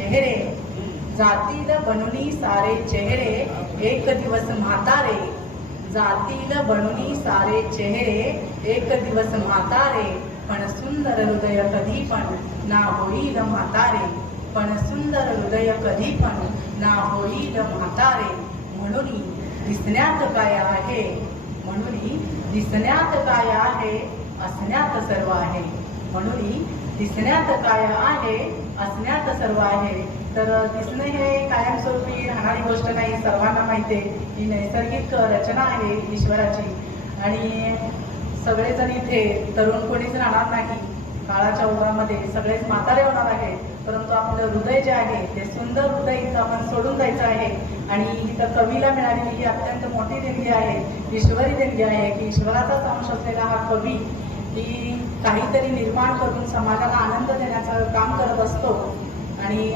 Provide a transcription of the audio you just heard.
चेहरे जातील बनूनी सारे चेहरे एक दिवस म्हातारे, जातील बनूनी सारे चेहरे एक दिवस म्हातारे, पण सुंदर हृदय कधी पण ना होईल म्हातारे, पण सुंदर हृदय कधी पण ना होईल म्हातारे. म्हणून दिसण्यात काय आहे, म्हणून दिसण्यात काय आहे, असण्यात सर्व आहे. म्हणून दिसण्यात काय आहे, असण्यात सर्व आहे. तर दिसणे हे कायमस्वरूपी राहणारी गोष्ट नाही, सर्वांना माहिती आहे. ही नैसर्गिक रचना आहे ईश्वराची आणि सगळेजण इथे तरुण कोणीच राहणार नाही. काळाच्या ओघामध्ये सगळेच म्हातारे होणार आहे, परंतु आपलं हृदय जे आहे ते सुंदर हृदय इथं आपण सोडून जायचं आहे. आणि इथं कवीला मिळालेली ही अत्यंत मोठी देणगी आहे, ईश्वरी देणगी आहे की ईश्वराचाच अंश असलेला हा कवी ही काहीतरी निर्माण करून समाजाला आनंद देण्याचं काम करत असतो. आणि